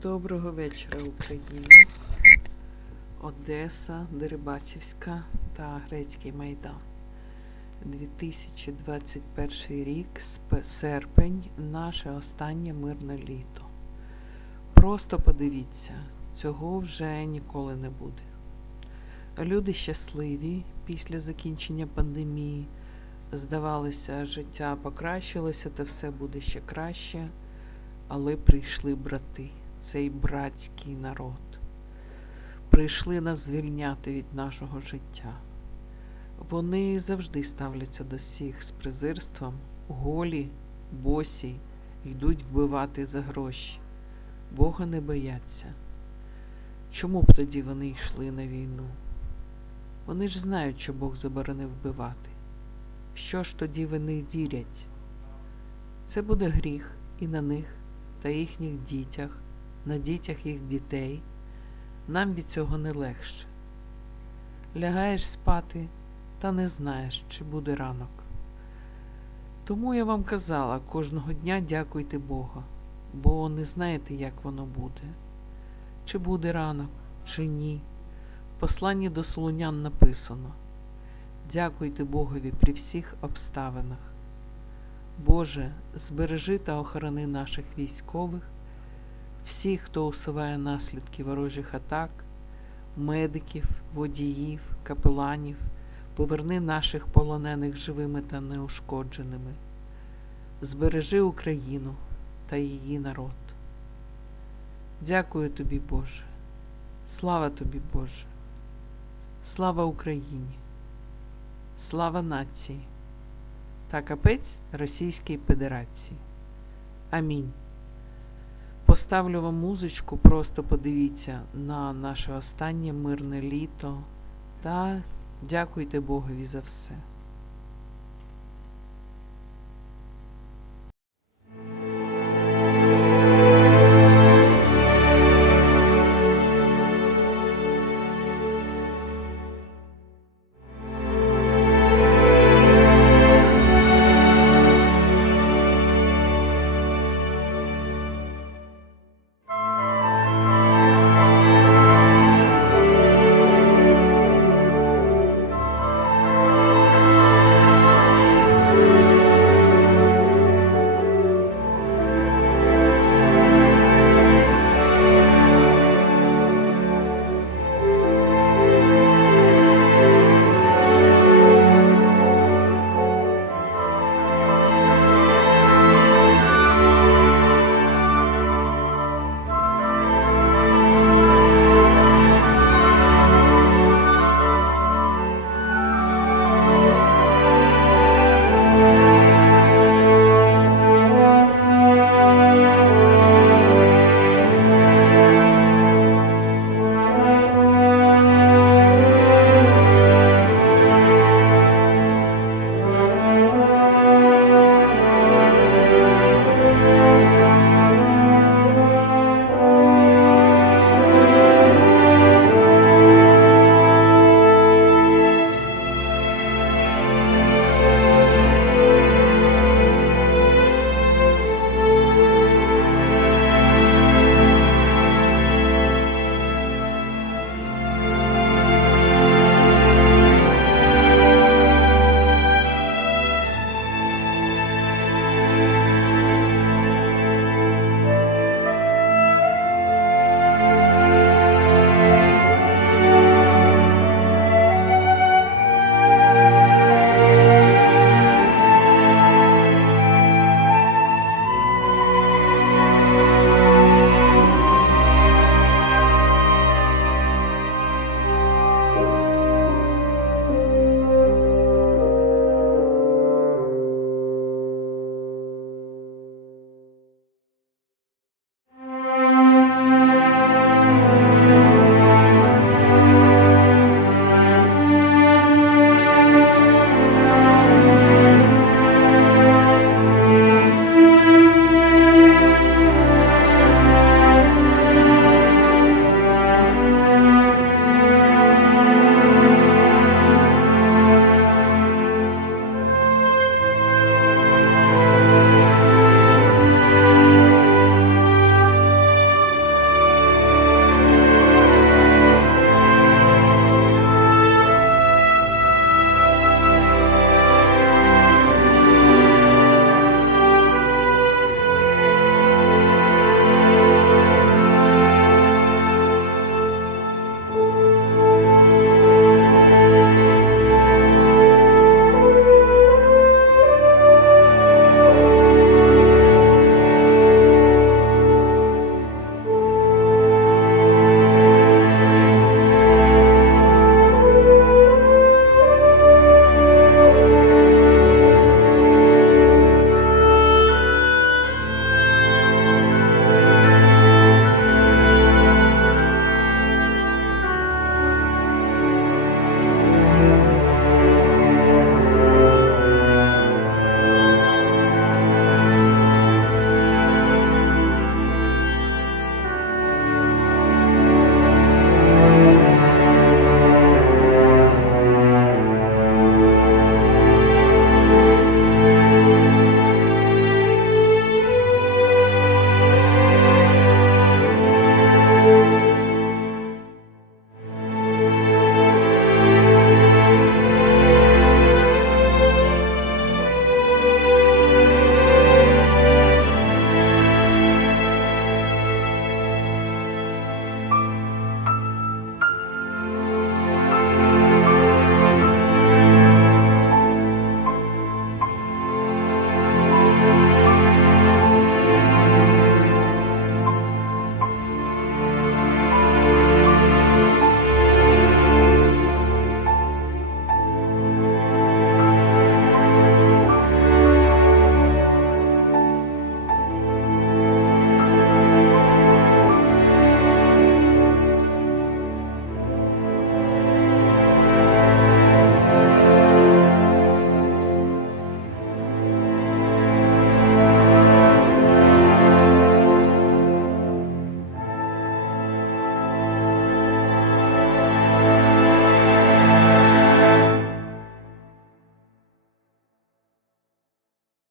Доброго вечора, Україна. Одеса, Дерибасівська та Грецький Майдан. 2021 рік, серпень, наше останнє мирне літо. Просто подивіться, цього вже ніколи не буде. Люди щасливі після закінчення пандемії. Здавалося, життя покращилося та все буде ще краще. Але прийшли брати, цей братський народ. Прийшли нас звільняти від нашого життя. Вони завжди ставляться до всіх з презирством, голі, босі, йдуть вбивати за гроші. Бога не бояться. Чому б тоді вони йшли на війну? Вони ж знають, що Бог заборонив вбивати. Що ж тоді вони вірять? Це буде гріх і на них та їхніх дітях, на дітях їх дітей, нам від цього не легше. Лягаєш спати та не знаєш, чи буде ранок. Тому я вам казала, кожного дня дякуйте Бога, бо не знаєте, як воно буде. Чи буде ранок, чи ні. В посланні до Солунян написано Дякуйте Богові при всіх обставинах. Боже, збережи та охорони наших військових, всіх, хто усуває наслідки ворожих атак, медиків, водіїв, капеланів, поверни наших полонених живими та неушкодженими. Збережи Україну та її народ. Дякую тобі, Боже. Слава тобі, Боже. Слава Україні. Слава нації та капець Російській Федерації. Амінь. Поставлю вам музичку, просто подивіться на наше останнє мирне літо та дякуйте Богові за все.